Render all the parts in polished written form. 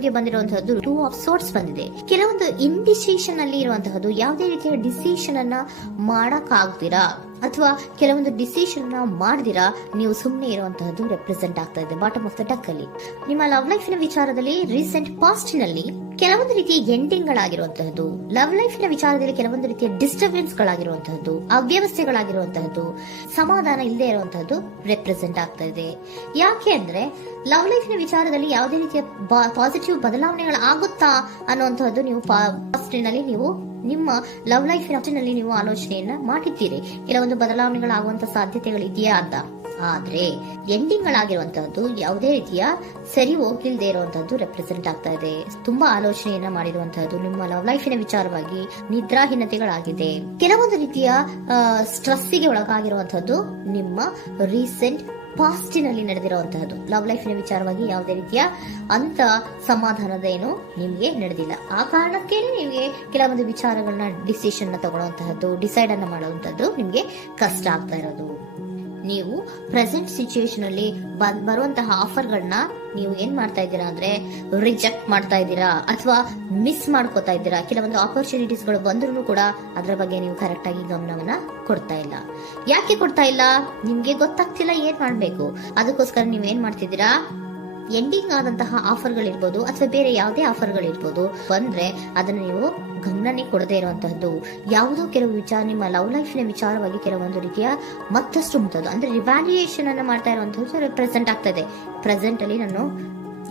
ನಿಮ್ಗೆ ಬಂದಿರುವಂತಹದ್ದು 2 of sorts ಬಂದಿದೆ. ಕೆಲವೊಂದು ಇಂಡಿಸಿಷನ್ ಅಲ್ಲಿ ಇರುವಂತಹದ್ದು, ಯಾವುದೇ ರೀತಿಯ ಡಿಸಿಷನ್ ಅನ್ನ ಮಾಡಕ್ ಆಗ್ದಿರಾ ಅಥವಾ ಕೆಲವೊಂದು ಡಿಸಿಷನ್ ಮಾಡ್ದಿರಾ ನೀವು ಸುಮ್ಮನೆ ಇರುವಂತಹದ್ದು ರೆಪ್ರೆಸೆಂಟ್ ಆಗ್ತಾ ಇದೆ ಬಾಟಮ್ ಆಫ್ ದ ಡಕ್ ಅಲ್ಲಿ. ನಿಮ್ಮ ಲವ್ ಲೈಫಿನ ವಿಚಾರದಲ್ಲಿ ರೀಸೆಂಟ್ ಪಾಸ್ಟ್ ನಲ್ಲಿ ಕೆಲವೊಂದು ರೀತಿಯ ಎಂಡಿಂಗ್ ಗಳಾಗಿರುವಂತಹದ್ದು, ಲವ್ ಲೈಫಿನ ವಿಚಾರದಲ್ಲಿ ಕೆಲವೊಂದು ರೀತಿಯ ಡಿಸ್ಟರ್ಬೆನ್ಸ್ ಗಳಾಗಿರುವಂತಹದ್ದು, ಅವ್ಯವಸ್ಥೆಗಳಾಗಿರುವಂತಹದ್ದು, ಸಮಾಧಾನ ಇಲ್ಲದೆ ಇರುವಂತಹದ್ದು ರೆಪ್ರೆಸೆಂಟ್ ಆಗ್ತಾ ಇದೆ. ಯಾಕೆ ಅಂದ್ರೆ ಲವ್ ಲೈಫಿನ ವಿಚಾರದಲ್ಲಿ ಯಾವುದೇ ರೀತಿಯ ಪಾಸಿಟಿವ್ ಬದಲಾವಣೆಗಳಾಗುತ್ತಾ ಅನ್ನುವಂತಹದ್ದು ನೀವು ಪಾಸ್ಟ್ ನಲ್ಲಿ ನೀವು ನಿಮ್ಮ ಲವ್ ಲೈಫಿನಲ್ಲಿ ನೀವು ಆಲೋಚನೆಯನ್ನ ಮಾಡಿದ್ದೀರಿ, ಕೆಲವೊಂದು ಬದಲಾವಣೆಗಳಾಗುವಂತ ಸಾಧ್ಯತೆಗಳಿದೆಯಾ ಅಂತ. ಆದ್ರೆ ಎಂಡಿಂಗ್ ಗಳಾಗಿರುವಂತಹದ್ದು ಯಾವುದೇ ರೀತಿಯ ಸರಿ ಹೋಗಿಲ್ದೇ ಇರುವಂತಹದ್ದು ರೆಪ್ರೆಸೆಂಟ್ ಆಗ್ತಾ ಇದೆ. ತುಂಬಾ ಆಲೋಚನೆಯನ್ನ ಮಾಡಿರುವಂತಹದ್ದು ನಿಮ್ಮ ಲವ್ ಲೈಫಿನ ವಿಚಾರವಾಗಿ ನಿದ್ರಾಹೀನತೆಗಳಾಗಿದೆ. ಕೆಲವೊಂದು ರೀತಿಯ ಸ್ಟ್ರೆಸ್ಸಿಗೆ ಒಳಗಾಗಿರುವಂತಹದ್ದು ನಿಮ್ಮ ರೀಸೆಂಟ್ ಪಾಸ್ಟಿನಲ್ಲಿ ನಡೆದಿರುವಂತಹದ್ದು. ಲವ್ ಲೈಫಿನ ವಿಚಾರವಾಗಿ ಯಾವುದೇ ರೀತಿಯ ಅಂತ ಸಮಾಧಾನದ ಏನು ನಿಮ್ಗೆ ನಡೆದಿಲ್ಲ. ಆ ಕಾರಣಕ್ಕೇನೆ ನಿಮ್ಗೆ ಕೆಲವೊಂದು ವಿಚಾರಗಳನ್ನ ಡಿಸಿಷನ್ ತಗೊಳ್ಳುವಂತಹದ್ದು, ಡಿಸೈಡ್ ಅನ್ನ ಮಾಡುವಂತಹದ್ದು ನಿಮ್ಗೆ ಕಷ್ಟ ಆಗ್ತಾ ಇರೋದು. ನೀವು ಪ್ರೆಸೆಂಟ್ ಸಿಚುಯೇಷನ್ ಅಲ್ಲಿ ಬರುವಂತಹ ಆಫರ್ಗಳನ್ನ ನೀವು ಏನ್ ಮಾಡ್ತಾ ಇದ್ದೀರಾ ಅಂದ್ರೆ ರಿಜೆಕ್ಟ್ ಮಾಡ್ತಾ ಇದ್ದೀರಾ ಅಥವಾ ಮಿಸ್ ಮಾಡ್ಕೋತಾ ಇದ್ದೀರಾ. ಕೆಲವೊಂದು ಆಪರ್ಚುನಿಟೀಸ್ ಗಳು ಬಂದ್ರೂ ಕೂಡ ಅದರ ಬಗ್ಗೆ ನೀವು ಕರೆಕ್ಟ್ ಆಗಿ ಗಮನವನ್ನ ಕೊಡ್ತಾ ಇಲ್ಲ. ಯಾಕೆ ಕೊಡ್ತಾ ಇಲ್ಲ? ನಿಮ್ಗೆ ಗೊತ್ತಾಗ್ತಿಲ್ಲ ಏನ್ ಮಾಡ್ಬೇಕು. ಅದಕ್ಕೋಸ್ಕರ ನೀವ್ ಏನ್ ಮಾಡ್ತಿದ್ದೀರಾ, ಎಂಡಿಂಗ್ ಆದಂತಹ ಆಫರ್ಗಳಿರ್ಬೋದು ಅಥವಾ ಬೇರೆ ಯಾವುದೇ ಆಫರ್ಗಳಿರ್ಬೋದು ಬಂದ್ರೆ ಅದನ್ನ ನೀವು ಗಮನನೇ ಕೊಡದೇ ಇರುವಂತಹದ್ದು. ಯಾವುದೋ ಕೆಲವು ವಿಚಾರ ನಿಮ್ಮ ಲವ್ ಲೈಫಿನ ವಿಚಾರವಾಗಿ ಕೆಲವೊಂದು ರೀತಿಯ ಮತ್ತಷ್ಟು ಮುಟ್ಟೋದು ಅಂದ್ರೆ ರಿವ್ಯಾಲ್ಯೂಯೇಷನ್ ಅನ್ನ ಮಾಡ್ತಾ ಇರುವಂತದ್ದು ರೆಪ್ರೆಸೆಂಟ್ ಆಗ್ತಾ ಇದೆ. ಪ್ರೆಸೆಂಟ್ ಅಲ್ಲಿ ನಾನು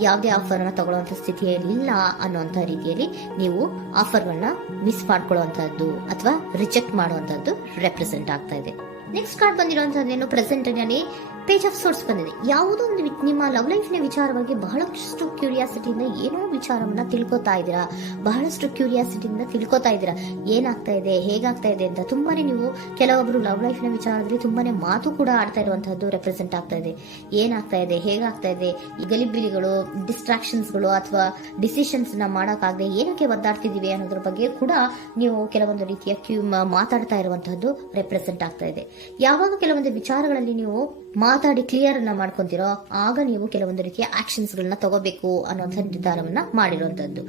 ಯಾವುದೇ ಆಫರ್ ಅನ್ನ ತಗೊಳ್ಳುವಂತ ಸ್ಥಿತಿಯಲ್ಲಿ ಇಲ್ಲ ಅನ್ನುವಂತ ರೀತಿಯಲ್ಲಿ ನೀವು ಆಫರ್ಗಳನ್ನ ಮಿಸ್ ಮಾಡ್ಕೊಳ್ಳುವಂತಹದ್ದು ಅಥವಾ ರಿಜೆಕ್ಟ್ ಮಾಡುವಂತಹದ್ದು ರೆಪ್ರೆಸೆಂಟ್ ಆಗ್ತಾ ಇದೆ. ನೆಕ್ಸ್ಟ್ ಕಾರ್ಡ್ ಬಂದಿರುವಂತಹದ್ದೇನು, ಪ್ರೆಸೆಂಟ್ ನಲ್ಲಿ ಪೇಜ್ ಆಫ್ ಸೋರ್ಟ್ಸ್ ಬಂದಿದೆ. ಯಾವುದೋ ಒಂದು ನಿಮ್ಮ ಲವ್ ಲೈಫಿನ ವಿಚಾರವಾಗಿ ಬಹಳಷ್ಟು ಕ್ಯೂರಿಯಾಸಿಟಿಯಿಂದ ಏನೋ ವಿಚಾರವನ್ನ ತಿಳ್ಕೊತಾ ಇದ್ದೀರಾ, ಬಹಳಷ್ಟು ಕ್ಯೂರಿಯಾಸಿಟಿಯಿಂದ ತಿಳ್ಕೊತಾ ಇದ್ದೀರಾ ಏನಾಗ್ತಾ ಇದೆ, ಹೇಗಾಗ್ತಾ ಇದೆ ಅಂತ. ತುಂಬಾನೇ ನೀವು ಕೆಲವೊಬ್ರು ಲವ್ ಲೈಫಿನ ವಿಚಾರದಲ್ಲಿ ತುಂಬಾನೇ ಮಾತು ಕೂಡ ಆಡ್ತಾ ಇರುವಂತಹದ್ದು ರೆಪ್ರೆಸೆಂಟ್ ಆಗ್ತಾ ಇದೆ. ಏನಾಗ್ತಾ ಇದೆ, ಹೇಗಾಗ್ತಾ ಇದೆ, ಈ ಗಲಿಬಿಲಿಗಳು, ಡಿಸ್ಟ್ರಾಕ್ಷನ್ಸ್ ಗಳು ಅಥವಾ ಡಿಸಿಷನ್ಸ್ ನ ಮಾಡಕ್ಕಾಗದೆ ಏನಕ್ಕೆ ಒದ್ದಾಡ್ತಿದೀವಿ ಅನ್ನೋದ್ರ ಬಗ್ಗೆ ಕೂಡ ನೀವು ಕೆಲವೊಂದು ರೀತಿಯ ಮಾತಾಡ್ತಾ ಇರುವಂತಹದ್ದು ರೆಪ್ರೆಸೆಂಟ್ ಆಗ್ತಾ ಇದೆ. ಯಾವಾಗ ಕೆಲವೊಂದು ವಿಚಾರಗಳಲ್ಲಿ ನೀವು ಮಾತಾಡಿ ಕ್ಲಿಯರ್ ಅನ್ನ ಮಾಡ್ಕೊಂತೀರೋ ಆಗ ನೀವು ಕೆಲವೊಂದು ರೀತಿಯ ಆಕ್ಷನ್ಸ್ ಗಳನ್ನ ತಗೋಬೇಕು ಅನ್ನುವಂಥ ನಿರ್ಧಾರವನ್ನ ಮಾಡಿರುವಂತದ್ದು.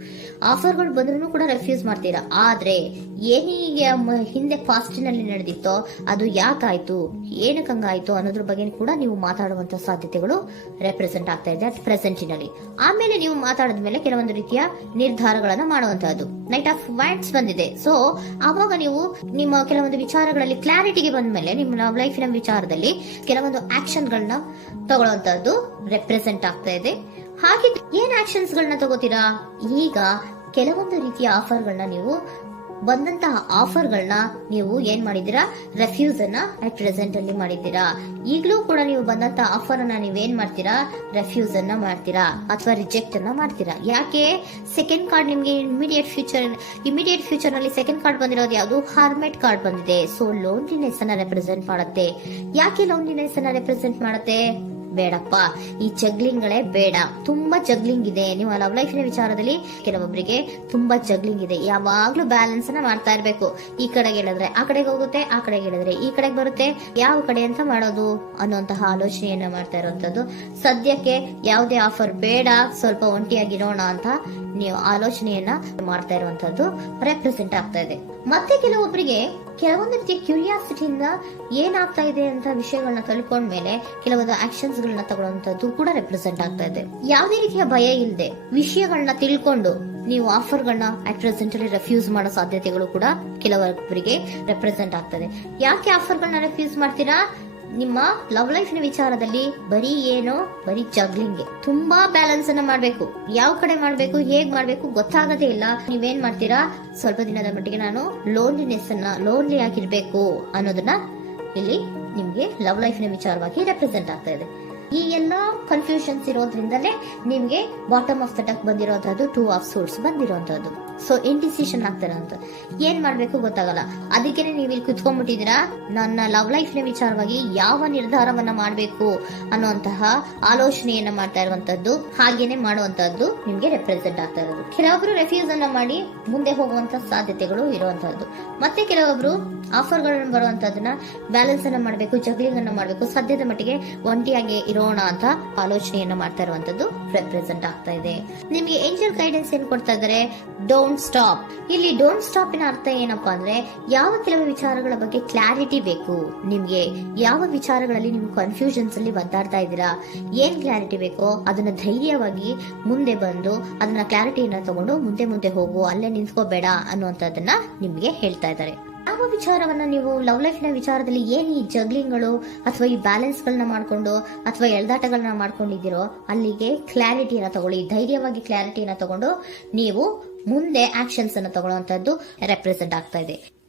ಆಫರ್ಗಳು ಬಂದ್ರೂ ಕೂಡ ರೆಫ್ಯೂಸ್ ಮಾಡ್ತೀರಾ. ಆದ್ರೆ ಏನೀಗ ಹಿಂದೆ ಪಾಸ್ಟಿನಲ್ಲಿ ನಡೆದಿತ್ತೋ ಅದು ಯಾಕಾಯ್ತು, ಏನಕ್ಕೆ ಹಂಗಾಯ್ತು ಅನ್ನೋದ್ರ ಬಗ್ಗೆ ಕೂಡ ನೀವು ಮಾತಾಡುವಂತ ಸಾಧ್ಯತೆಗಳು ರೆಪ್ರೆಸೆಂಟ್ ಆಗ್ತಾ ಇದೆ ಅಟ್ ಪ್ರೆಸೆಂಟಿನಲ್ಲಿ. ಆಮೇಲೆ ನೀವು ಮಾತಾಡಿದ್ಮೇಲೆ ಕೆಲವೊಂದು ರೀತಿಯ ನಿರ್ಧಾರಗಳನ್ನ ಮಾಡುವಂತಹದ್ದು. ನೈಟ್ ಆಫ್ ವ್ಯಾಂಡ್ಸ್ ಬಂದಿದೆ. ಸೊ ಆವಾಗ ನೀವು ನಿಮ್ಮ ಕೆಲವೊಂದು ವಿಚಾರಗಳಲ್ಲಿ ಕ್ಲಾರಿಟಿಗೆ ಬಂದ್ಮೇಲೆ ನಿಮ್ಮ ಲವ್ ಲೈಫಿನ ವಿಚಾರದಲ್ಲಿ ಕೆಲವೊಂದು ಆಕ್ಷನ್ ಗಳನ್ನ ತಗೊಳ್ಳುವಂತಹದ್ದು ರೆಪ್ರೆಸೆಂಟ್ ಆಗ್ತಾ ಇದೆ. ಹಾಗೆ ಏನ್ ಆಕ್ಷನ್ಸ್ ಗಳನ್ನ ತಗೋತೀರಾ, ಈಗ ಕೆಲವೊಂದು ರೀತಿಯ ಆಫರ್ಗಳನ್ನ ನೀವು ಬಂದಂತಹ ಆಫರ್ಗಳನ್ನ ನೀವು ಏನ್ ಮಾಡಿದೀರಾ, ರೆಫ್ಯೂಸ್ ಅನ್ನ ಅಟ್ ಪ್ರೆಸೆಂಟ್ ಅಲ್ಲಿ ಮಾಡಿದ್ದೀರಾ. ಈಗಲೂ ಕೂಡ ನೀವು ಬಂದಂತಹ ಆಫರ್ ಅನ್ನ ನೀವೇನ್ ಮಾಡ್ತೀರಾ, ರೆಫ್ಯೂಸ್ ಅನ್ನ ಮಾಡ್ತೀರಾ ಅಥವಾ ರಿಜೆಕ್ಟ್ ಅನ್ನ ಮಾಡ್ತೀರಾ. ಯಾಕೆ? ಸೆಕೆಂಡ್ ಕಾರ್ಡ್ ನಿಮ್ಗೆ ಇಮಿಡಿಯೇಟ್ ಫ್ಯೂಚರ್ ನಲ್ಲಿ ಸೆಕೆಂಡ್ ಕಾರ್ಡ್ ಬಂದಿರೋದು ಯಾವುದು, ಹಾರ್ಮೆಟ್ ಕಾರ್ಡ್ ಬಂದಿದೆ. ಸೊ ಲೋನ್ಲಿನೆಸ್ ಅನ್ನ ರೆಪ್ರೆಸೆಂಟ್ ಮಾಡುತ್ತೆ. ಯಾಕೆ ಲೋನ್ಲಿನೆಸ್ ಅನ್ನ ರೆಪ್ರೆಸೆಂಟ್ ಮಾಡುತ್ತೆ? ಬೇಡಪ್ಪ, ಈ ಜಗ್ಲಿಂಗ್ ಗಳೇ ಬೇಡ. ತುಂಬಾ ಜಗ್ಲಿಂಗ್ ಇದೆ ನೀವು ಲವ್ ಲೈಫಿನ ವಿಚಾರದಲ್ಲಿ. ಕೆಲವೊಬ್ಬರಿಗೆ ತುಂಬಾ ಜಗ್ಲಿಂಗ್ ಇದೆ. ಯಾವಾಗ್ಲೂ ಬ್ಯಾಲೆನ್ಸ್ ಅನ್ನ ಮಾಡ್ತಾ ಇರ್ಬೇಕು. ಈ ಕಡೆಗೆ ಹೇಳಿದ್ರೆ ಆ ಕಡೆಗೆ ಹೋಗುತ್ತೆ, ಆ ಕಡೆಗೆ ಹೇಳಿದ್ರೆ ಈ ಕಡೆಗೆ ಬರುತ್ತೆ. ಯಾವ ಕಡೆ ಅಂತ ಮಾಡೋದು ಅನ್ನುವಂತಹ ಆಲೋಚನೆಯನ್ನ ಮಾಡ್ತಾ ಇರುವಂತದ್ದು. ಸದ್ಯಕ್ಕೆ ಯಾವುದೇ ಆಫರ್ ಬೇಡ, ಸ್ವಲ್ಪ ಒಂಟಿಯಾಗಿರೋಣ ಅಂತ ನೀವು ಆಲೋಚನೆಯನ್ನ ಮಾಡ್ತಾ ಇರುವಂತದ್ದು ರೆಪ್ರೆಸೆಂಟ್ ಆಗ್ತಾ ಇದೆ. ಮತ್ತೆ ಕೆಲವೊಬ್ಬರಿಗೆ ಕೆಲವೊಂದು ರೀತಿಯ ಕ್ಯೂರಿಯಾಸಿಟಿಯಿಂದ ಏನಾಗ್ತಾ ಇದೆ ಅಂತ ವಿಷಯಗಳನ್ನ ತಿಳ್ಕೊಂಡ್ಮೇಲೆ ಕೆಲವೊಂದು ಆಕ್ಷನ್ಸ್ ಗಳನ್ನ ತಗೊಳ್ಳುವಂತದ್ದು ಕೂಡ ರೆಪ್ರೆಸೆಂಟ್ ಆಗ್ತಾ ಇದೆ. ಯಾವುದೇ ರೀತಿಯ ಭಯ ಇಲ್ಲದೆ ವಿಷಯಗಳನ್ನ ತಿಳ್ಕೊಂಡು ನೀವು ಆಫರ್ಗಳನ್ನ ಅಟ್ ಪ್ರೆಸೆಂಟ್ ಅಲ್ಲಿ ರೆಫ್ಯೂಸ್ ಮಾಡೋ ಸಾಧ್ಯತೆಗಳು ಕೂಡ ಕೆಲವೊಬ್ಬರಿಗೆ ರೆಪ್ರೆಸೆಂಟ್ ಆಗ್ತದೆ. ಯಾಕೆ ಆಫರ್ಗಳನ್ನ ರೆಫ್ಯೂಸ್ ಮಾಡ್ತೀರಾ? ನಿಮ್ಮ ಲವ್ ಲೈಫಿನ ವಿಚಾರದಲ್ಲಿ ಬರೀ ಜಗ್ಲಿಂಗ್, ತುಂಬಾ ಬ್ಯಾಲೆನ್ಸ್ ಅನ್ನ ಮಾಡ್ಬೇಕು. ಯಾವ ಕಡೆ ಮಾಡ್ಬೇಕು, ಹೇಗ್ ಮಾಡ್ಬೇಕು ಗೊತ್ತಾಗದೇ ಇಲ್ಲ. ನೀವೇನ್ ಮಾಡ್ತೀರಾ, ಸ್ವಲ್ಪ ದಿನದ ಮಟ್ಟಿಗೆ ನಾನು ಲೋನ್ಲಿ ಆಗಿರ್ಬೇಕು ಅನ್ನೋದನ್ನ ಇಲ್ಲಿ ನಿಮ್ಗೆ ಲವ್ ಲೈಫಿನ ವಿಚಾರವಾಗಿ ರೆಪ್ರೆಸೆಂಟ್ ಆಗ್ತಾ ಇದೆ. ಈ ಎಲ್ಲಾ ಕನ್ಫ್ಯೂಷನ್ಸ್ ಇರೋದ್ರಿಂದಲೇ ನಿಮ್ಗೆ ಬಾಟಮ್ ಆಫ್ ದ ಡಕ್ ಬಂದಿರೋಂಥದ್ದು 2 ಆಫ್ ಸೋರ್ಟ್ಸ್ ಬಂದಿರೋಂಥದ್ದು. ಸೊ ಇಂಡಿಸಿಷನ್ ಆಗ್ತಾರ ಅಂತ ಏನ್ ಮಾಡ್ಬೇಕು ಗೊತ್ತಾಗಲ್ಲ. ಅದಕ್ಕೇನೆ ನೀವು ಇಲ್ಲಿ ಕುತ್ಕೊಂಡ್ಬಿಟ್ಟಿದ್ದೀರಾ, ನನ್ನ ಲವ್ ಲೈಫ್ ನ ವಿಚಾರವಾಗಿ ಯಾವ ನಿರ್ಧಾರವನ್ನ ಮಾಡ್ಬೇಕು ಅನ್ನುವಂತಹ ಆಲೋಚನೆಯನ್ನ ಮಾಡ್ತಾ ಇರುವಂತದ್ದು, ಹಾಗೇನೆ ಮಾಡುವಂತದ್ದು ನಿಮ್ಗೆ ರೆಪ್ರೆಸೆಂಟ್ ಆಗ್ತಾ ಇರೋದು. ಕೆಲವೊಬ್ರು ರೆಫ್ಯೂಸ್ ಅನ್ನ ಮಾಡಿ ಮುಂದೆ ಹೋಗುವಂತ ಸಾಧ್ಯತೆಗಳು ಇರುವಂತದ್ದು. ಮತ್ತೆ ಕೆಲವೊಬ್ರು ಆಫರ್ ಗಳನ್ನ ಬರುವಂತದನ್ನ ಬ್ಯಾಲೆನ್ಸ್ ಅನ್ನ ಮಾಡಬೇಕು, ಜಗ್ಲಿಂಗ್ ಅನ್ನ ಮಾಡಬೇಕು, ಸದ್ಯದ ಮಟ್ಟಿಗೆ ಒಂಟಿಯಾಗಿ ಇರೋ ಇರೋಣ ಅಂತ ಆಲೋಚನೆಯನ್ನ ಮಾಡ್ತಾ ಇರುವಂತದ್ದು ರೆಪ್ರೆಸೆಂಟ್ ಆಗ್ತಾ ಇದೆ. ನಿಮ್ಗೆ ಏಂಜಲ್ ಗೈಡೆನ್ಸ್ ಏನ್ ಕೊಡ್ತಾ ಇದ್ದಾರೆ? Don't stop. ಇಲ್ಲಿ ಡೋಂಟ್ ಸ್ಟಾಪ್ ನ ಅರ್ಥ ಏನಪ್ಪಾ ಅಂದ್ರೆ, ಯಾವ ಕೆಲವು ವಿಚಾರಗಳ ಬಗ್ಗೆ ಕ್ಲಾರಿಟಿ ಬೇಕು ನಿಮ್ಗೆ, ಯಾವ ವಿಚಾರಗಳಲ್ಲಿ ನಿಮ್ಗೆ ಕನ್ಫ್ಯೂಷನ್ಸ್ ಅಲ್ಲಿ ಒದ್ದಾಡ್ತಾ ಇದ್ದೀರಾ, ಏನ್ ಕ್ಲಾರಿಟಿ ಬೇಕೋ ಅದನ್ನ ಧೈರ್ಯವಾಗಿ ಮುಂದೆ ಬಂದು ಅದನ್ನ ಕ್ಲಾರಿಟಿಯನ್ನ ತಗೊಂಡು ಮುಂದೆ ಹೋಗು, ಅಲ್ಲೇ ನಿಂತ್ಕೋಬೇಡ ಅನ್ನುವಂಥದ್ದನ್ನ ನಿಮ್ಗೆ ಹೇಳ್ತಾ ಇದ್ದಾರೆ. ಯಾವ ವಿಚಾರವನ್ನ ನೀವು ಲವ್ ಲೈಫ್ ನ ವಿಚಾರದಲ್ಲಿ ಏನ್ ಈ ಜಗ್ಲಿಂಗ್ಗಳು ಅಥವಾ ಈ ಬ್ಯಾಲೆನ್ಸ್ ಗಳನ್ನ ಮಾಡ್ಕೊಂಡು ಅಥವಾ ಎಳ್ದಾಟಗಳನ್ನ ಮಾಡ್ಕೊಂಡಿದ್ದೀರೋ ಅಲ್ಲಿಗೆ ಕ್ಲಾರಿಟಿಯನ್ನ ತಗೊಳ್ಳಿ, ಧೈರ್ಯವಾಗಿ ಕ್ಲಾರಿಟಿಯನ್ನ ತಗೊಂಡು ನೀವು ಮುಂದೆ ಆಕ್ಷನ್ಸ್ ಅನ್ನ ತಗೊಳ್ಳುವಂತದ್ದು ರೆಪ್ರೆಸೆಂಟ್ ಆಗ್ತಾ ಇದೆ.